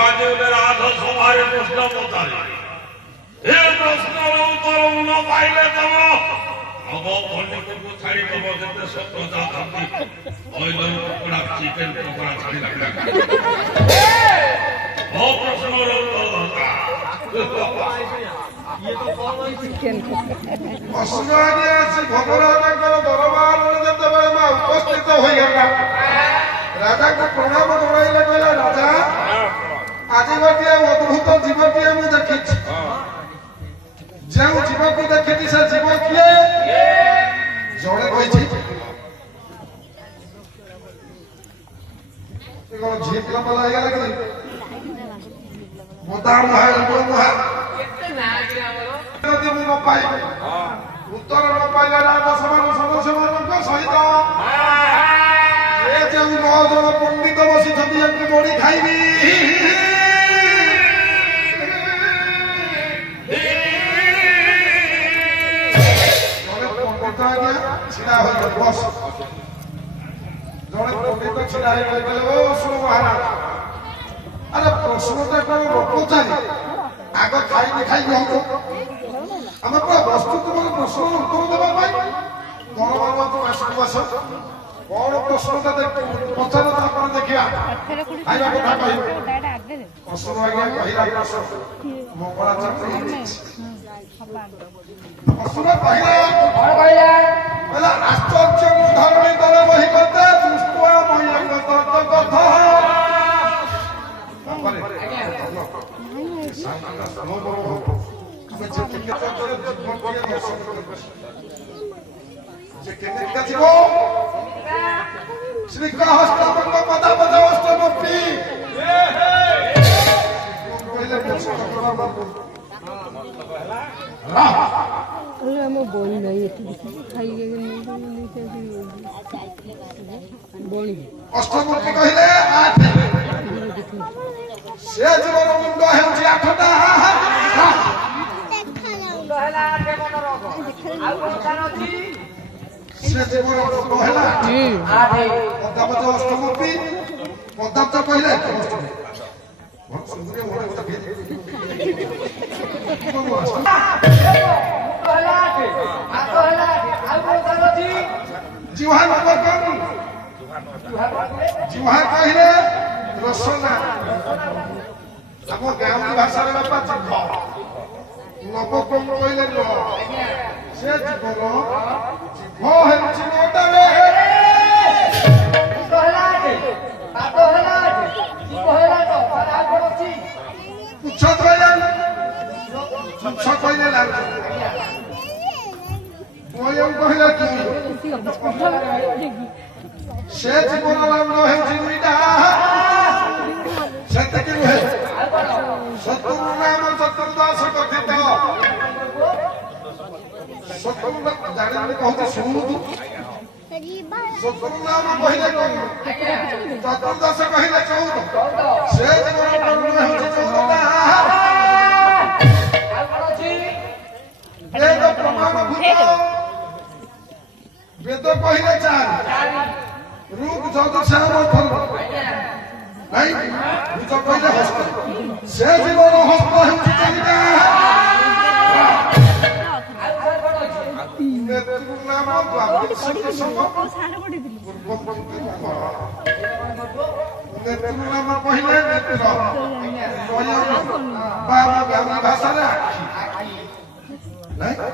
आज राधा सभारे प्रश्न पचारे ए प्रश्न उत्तर न पाइले तब अब को छाड़ी तब जते सब प्रजा थाती ऑयल पकोड़ा चिकन पकोड़ा छाड़ी लागला ओ प्रश्न उत्तर ये तो कौन चिकन असुरागे से भगवानकर दरबार में जते बेले मा उपस्थित होई गला राजा को प्रणाम कराइले कहला राजा आज गोटे अद्भुत जीवटी मु देखी जो जीव को देखी से जीव किए जड़े कही झीप लंबा लगे कि मोदार नुहे नुहे न पाई उत्तर न पाइले राजा समान सदस्य सहित ये जो 9 जन पंडित बसी बड़ी खाइबी छिड़ा हो बस जड़े पंडित छिड़ा हो सुन महाराज अरे प्रश्नटा कौन पचारे आग खाई खाई हम आम पूरा वस्तु तुम प्रश्न उत्तर देवा गणमान आस कौन प्रश्नटा पचार देखा खाଇବା କଥା କହିବେ ପ୍ରଶ୍ନ ଆଜ୍ଞା କହିଲା ପ୍ରଶ୍ନ ମଙ୍ଗଳା ଚକ୍ର ପ୍ରଶ୍ନ କହିଲା ଆଶ୍ଚର୍ଯ୍ୟ ଧରଣୀ ତଳେ ବହି କଥା ଦୃଷ୍ଟିଆ ମହିଳାଙ୍କ କଥା श्रीकाहस्तमंग पदा पदास्तमपि मैं बोल नहीं खाइए अष्टमूर्ति कहले 8 से जीवन मुंड हेउछि 8टा मुंड हैला 8 मन रोग आ कोन अछि से जीवन मुंड हैला 8 पदापद अष्टमूर्ति पदार्थ कहले बहुत सुंदर मोर কথা भेज जीवन बकन जीवन कहले रसना हम गाँव भाषा रे बापा जीव नवकम कहले न से जीवन जीव हेछि नोटाले कहला के बात होला जीव होला तो सारा पड़छि पुछ कहले लाग स्वयं कहले कि से जीवन नाम हेछि दुईटा सत्य नुहे शत्रु नाम चतुर्दश कथित शत्रु जाने कहते शुणु शत्रु नाम कहले कौन चतुर्दश कहले 14 से जीवन हेछि 14टा वेद प्रमाण भूत वेद कहले 4 रूप जग श्याम फल नहीं भूत कहले हस्त से जीवन हस्त हेछि 4टा नेत्रु नाम द्वादश नेत्रु नाम कहले नेत्र बाबा भाषा रे नहीं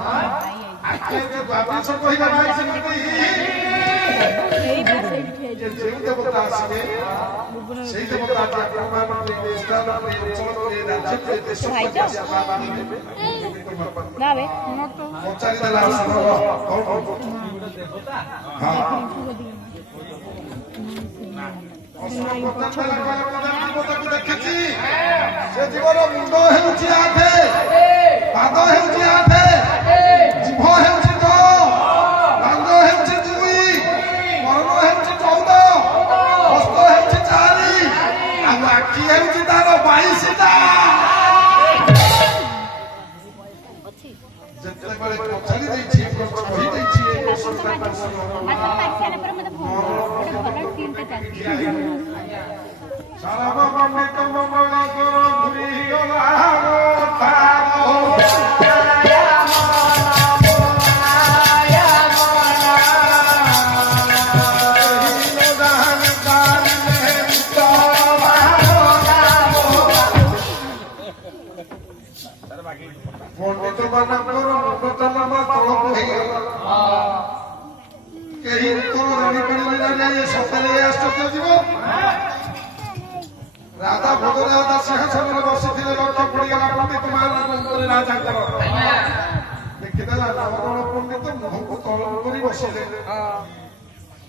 आखे के द्वादश कहले नहीं सिमती जे देवता आसीबे সেই দেবতা প্রমাণ করে স্থান করে অঞ্চল করে রাজ্য করে দেশ না বে পচারি দেলা দেবতা হ্যাঁ অসুর পচারি দেলা দেবতাকে দেখেছি সে জীবন মুন্ড হেউছি 8 পাদ হেউছি 8 জিভ হেউছি 9 অঙ্গ হেউছি 2 কর্ণ হেউছি 14 হস্ত হেউছি 4 আর আখি হেউছি তার 22টা ଯେତେବେଳେ ପଚାରି ଦେଇଛି କହି ଦେଇଛି ସାରା ପଣ୍ଡିତ ମଙ୍ଗଳ କର ଘୁରିଗଲା ପଣ୍ଡିତ ମାନଙ୍କର ମୁଣ୍ଡ ନାମା ତଳକୁ ହେଇଗଲା କେହି ଉତ୍ତର ଜାଣିପାରିଲେ ନା ଏ ସତରେ ଆଶ୍ଚର୍ଯ୍ୟ ଯିବ ରାଜା ଭୋଜରେ ରାଜା ସିଂହାସନରେ ବସିଥିଲେ ଲକ୍ଷ୍ୟ ପଡିଗଲା ପଣ୍ଡିତ ମାନଙ୍କ ଉପରେ ରାଜାଙ୍କର ଦେଖିଦେଲା ନବଦଳ ପଣ୍ଡିତ ମୁହଁକୁ ତଳକୁ କରି ବସିଲେ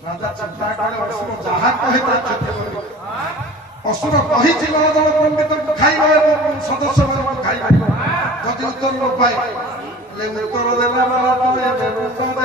ରାଜା ଚିନ୍ତା କଲେ ଅସୁର ଯାହା କହେ ତା କ୍ଷତି କରିବ ଅସୁର କହିଛି ନବଦଳ ପଣ୍ଡିତଙ୍କୁ ଖାଇବ ଏବଂ ସଦସ୍ୟମାନଙ୍କୁ ଖାଇପାରିବ ଯଦି ଉତ୍ତର ନ ପାଏ ହେଲେ ଉତ୍ତର ଦେଲା ବାଲା ତ ଏବେ ଉତ୍ତର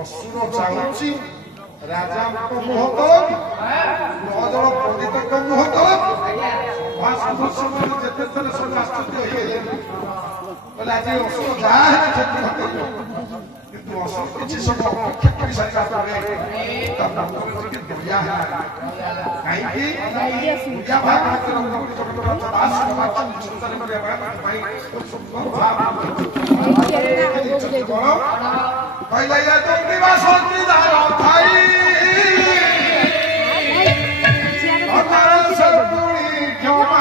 ଅସୁର ଚାହୁଁଛି ରାଜାଙ୍କ ମୁହଁ ତଳ ନଜଳ ପଣ୍ଡିତଙ୍କ ମୁହଁ ତଳ ସଭା ସଦସ୍ୟମାନେ ଯେତେ ଥର ସବୁ ଆଶ୍ଚର୍ଯ୍ୟ ହେଇଗଲେ କହିଲେ ଆଜି ଅସୁର ଯାହା ହେଲେ କ୍ଷତି ଘଟେଇବ କିନ୍ତୁ ଅସୁର କିଛି ସମୟ ଅପେକ୍ଷା କରି ସାରିଲା ପରେ ତା ମୁଣ୍ଡରେ ଟିକେ ଦୟା ହେଲା କାହିଁକି ପୂଜା ଭାଗ କହିଲା ଇଏ ତ ନିବାସ ଦିଦାର ଥାଇ ସପୁଣି କ୍ଷମା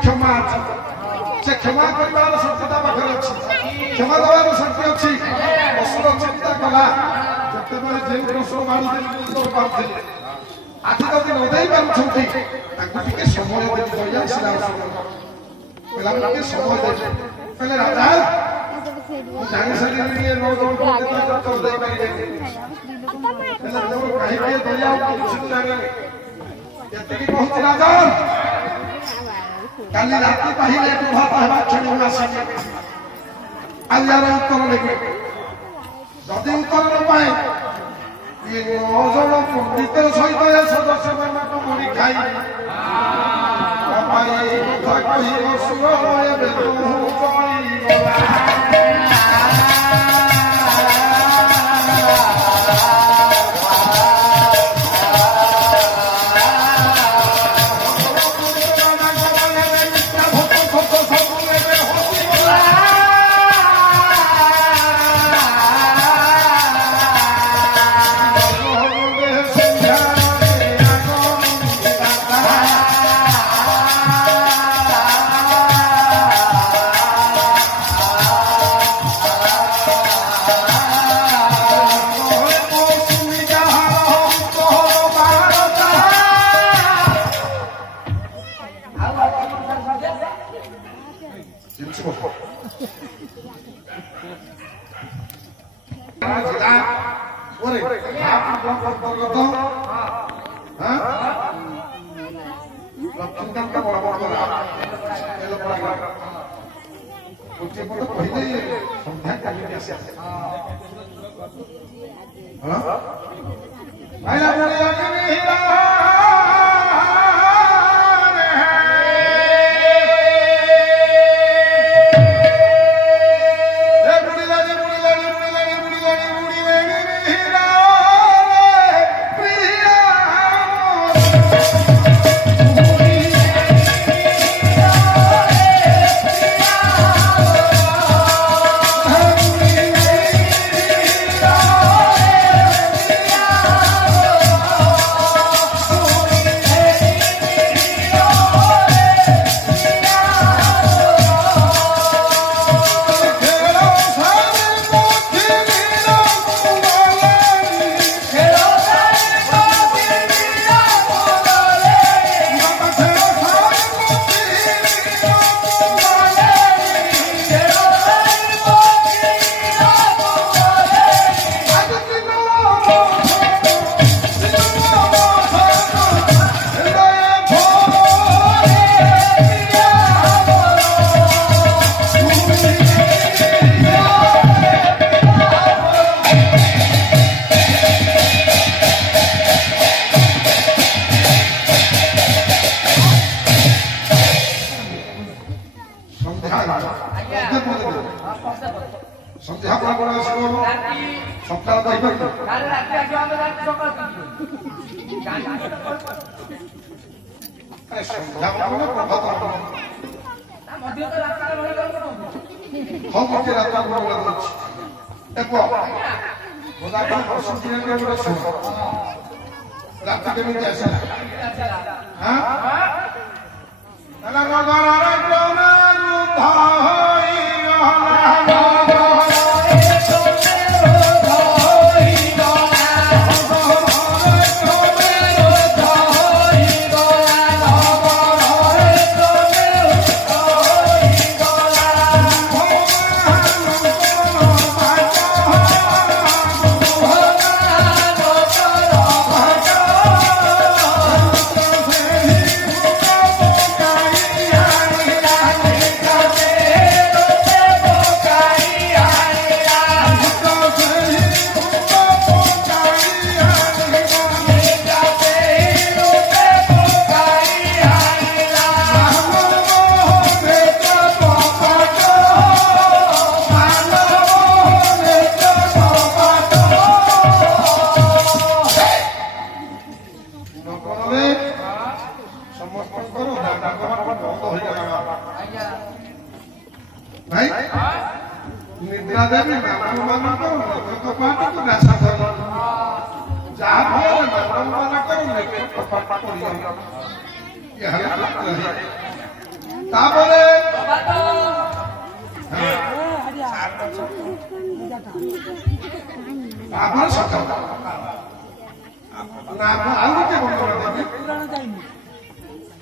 କ୍ଷମା ସେ କ୍ଷମା କରିବାର ଶକ୍ତି ତା ପାଖରେ ଅଛି କ୍ଷମା ଦେବାର ଶକ୍ତି ଅଛି ଅସୁର ଚିନ୍ତା କଲା ଯେତେବେଳେ ଯେଉଁ ପ୍ରଶ୍ନ ମାରୁଥିଲେ ଉତ୍ତର ପାଉଥିଲେ ଆଜି ଯଦି ନ ଦେଇ ପାରୁଛନ୍ତି ତାଙ୍କୁ ଟିକେ ସମୟ ଦେବି ଦୟା ଆସିଲା କହିଲା ଟିକେ ସମୟ ଦେବି କହିଲେ ରାଜା ମୁଁ ଜାଣି ସାରିଲିଣି ଏ ନବଦଳ ଉତ୍ତର ଦେଇପାରିବେନି ହେଲେ ମୋର କାହିଁକି ଦୟା କିଛି ଜାଣିନି ଏତିକି କହୁଛି ରାଜା କାଲି ରାତି ପାହିଲେ ପ୍ରଭାତ ହେବା କ୍ଷଣି ଆସିବେ ଆଉ ୟାର ଉତ୍ତର ନେବେ ଯଦି ଉତ୍ତର ନ ପାଏ ଇଏ 9 ଜଣ ପଣ୍ଡିତ ସହିତ ଏ ସଦସ୍ୟମାନଙ୍କୁ ମୁଡ଼ି ଖାଇ ଏଇ କଥା କହି ଅସୁର ଏବେ ଚଳିଗଲା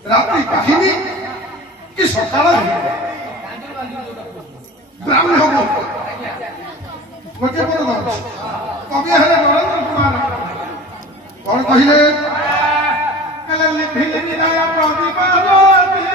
रात्रि काहिनी कि सकाळ ब्राह्मण हो गोटे पर कवि हेले नरेंद्र कुमार कौन कहले लिखिले निराया प्रतिपादती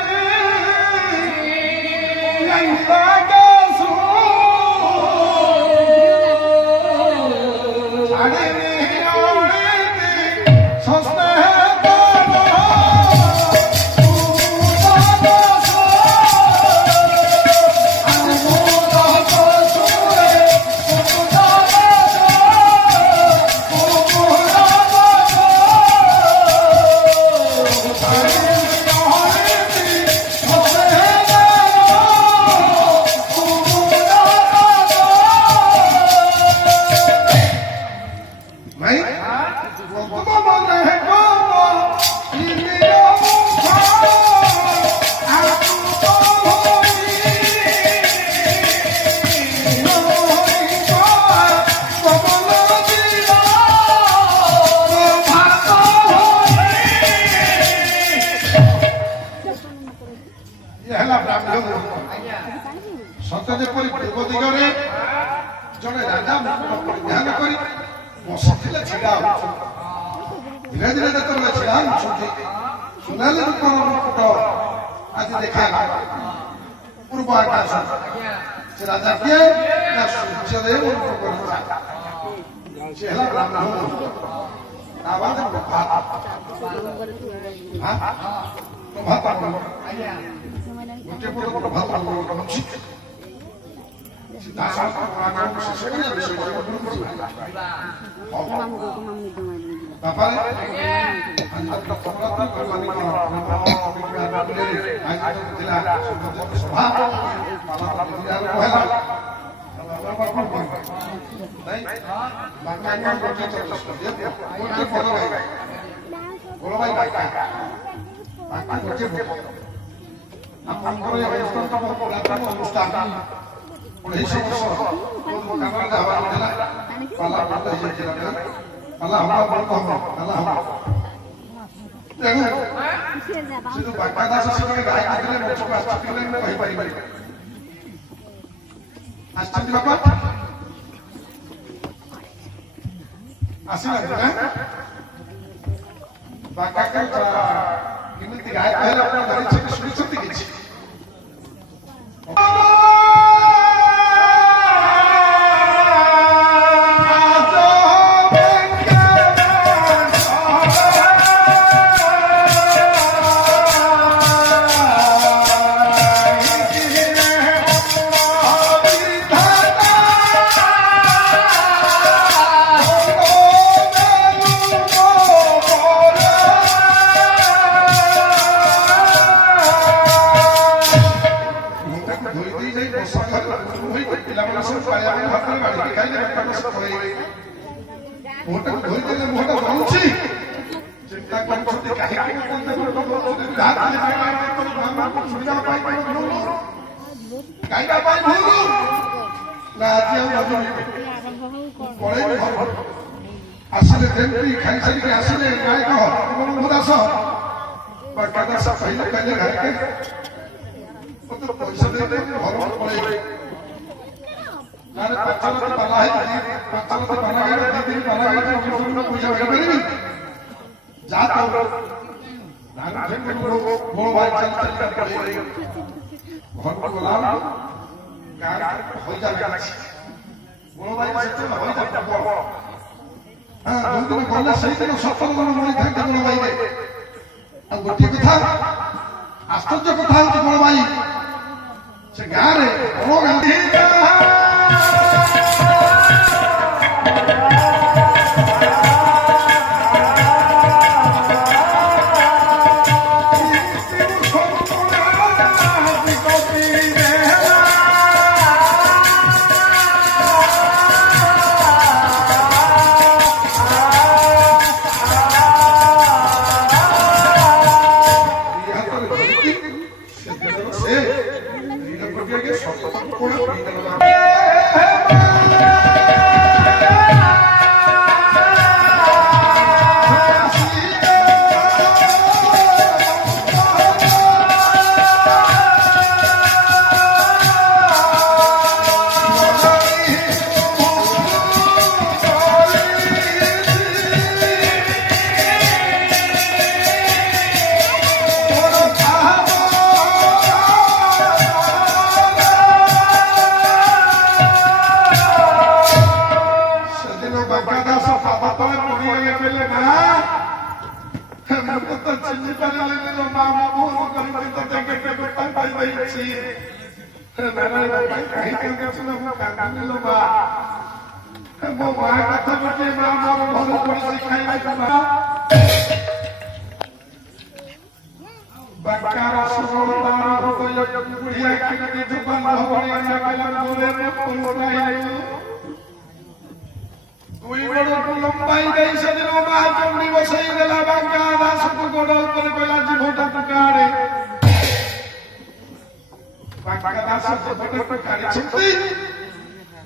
जड़े राजा परिधान कर बसते छिड़ा धीरे धीरे जो छिड़ा सुनाली रूपर मुकुट आज देखा पूर्व आकाश से राजा किए ना सूर्यदेव ब्राह्मण आवाज ଖାଇଲେ ବାପାଙ୍କ ସହ ପଳେଇବେ ମୁହଁଟାକୁ ଧୋଇଦେଲେ ମୁହଁଟା ରହୁଛି ଚିନ୍ତା କରୁଛନ୍ତି କାହିଁକି ଶୁଣିବା ପାଇଁ ଗାଇବା ପାଇଁ ଭୁଲ ନା ଆଜି ଆଉ ଭାବୁନି ପଳେଇବି ଘର ଆସିଲେ ଯେମିତି ଖାଇସାରିକି ଆସିଲେ ନାୟକ ମନୋହର ଦାସ ବାକା ଦାସ କହିଲେ ଗାୟକ ମତେ ପଇସା ଦେଇ ଘର ପଳେଇବି ପାଞ୍ଚ ଲକ୍ଷ ବାଲା ହେଇଛି 5 ଲକ୍ଷ ବାଲା ହେଇଛି 2 ଦିନ ବାଲା ହେଇଛି ପଇସା ଦେଇପାରିବି ଯା ତ ମୋ ଭାଇ ଚାଲି ପଳେଇବି ଘରକୁ ଗଲା ଗାଁ ହଇଜା ଲାଗାଛି ମୋ ଭାଇ ସେତେବେଳେ ହଇଜା ପ୍ରବଳ ଯୋଉଦିନ ଗଲେ ସେଇଦିନ 17 ଜଣ ମରିଥାନ୍ତି ବଡ଼ ଭାଇରେ ଆଉ ଗୋଟିଏ କଥା ଆଶ୍ଚର୍ଯ୍ୟ କଥା ହଉଛି ବଡ଼ ଭାଇ ସେ ଗାଁରେ ବଡ଼ ଗାନ୍ଧୀ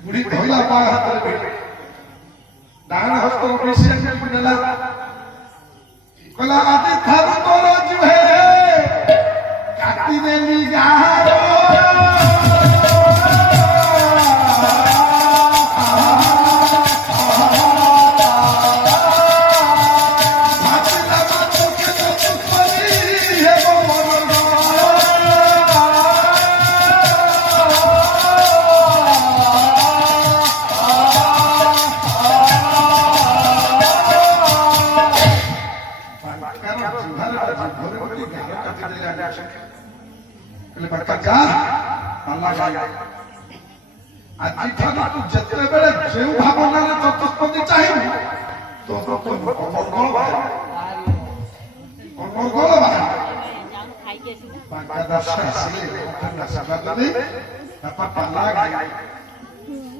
बुढ़ी धोला पा हाथ में डान हस्त ऑपरेशन में नेला कला आदि थारू तोरो जुहे काटी देली गारो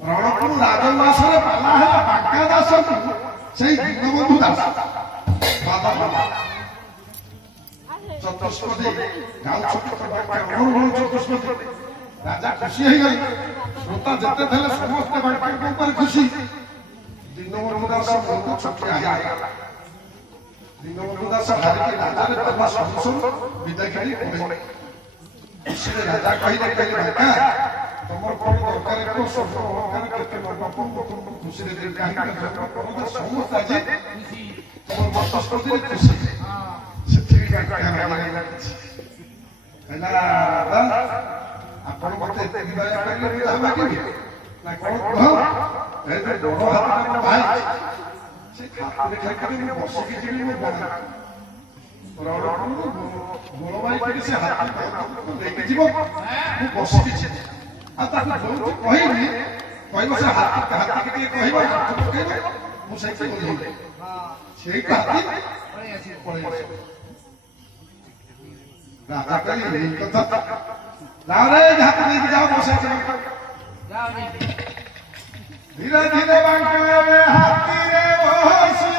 रणपुर राजवास पाला है बांका दास से दीनबंधु दास बाबा बाबा चतुष्पदी गाँव चतुष्पदी राजा खुशी हो गए श्रोता जिते थे समस्ते बांका के ऊपर खुशी दीनबंधु दास बहुत छुट्टी आया दीनबंधु दास हारिके राजा ने विदाय करी राजा कहले बांका तमर कोन दरकार को सब दरकार केते बापन को खुशी दे काहे के समस्त आज खुशी तमर बस्तस्पति रे खुशी सेठी का आपण मते विदाय करले हम कि ना कोन कहो ए जे दोनो हाथ में भाई से खाते खाते में बस की जीवी में बना बड़ भाई के से हाथ लेके जीवो मु बस की आता जो कहबी कहबो से हाथी के कहबो कहबो मु से बोली से हाथी पड़े राजा कही नहीं कथा लाओ रे हाथ लेके जाओ मो से जाओ ଧୀରେ ଧୀରେ ବାଙ୍କେ ହାତୀରେ ବସି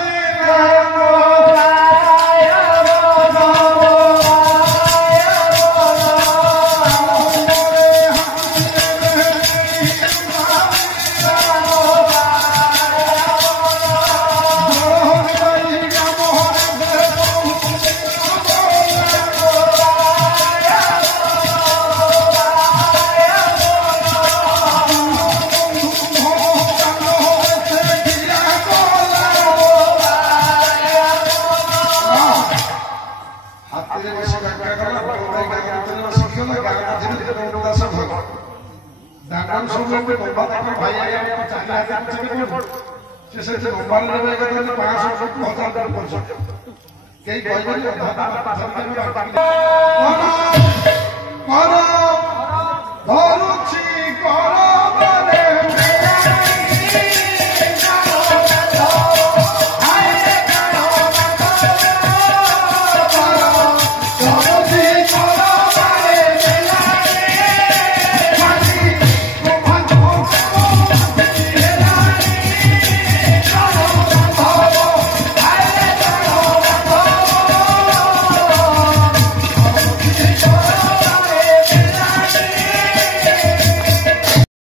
ধরুছি কর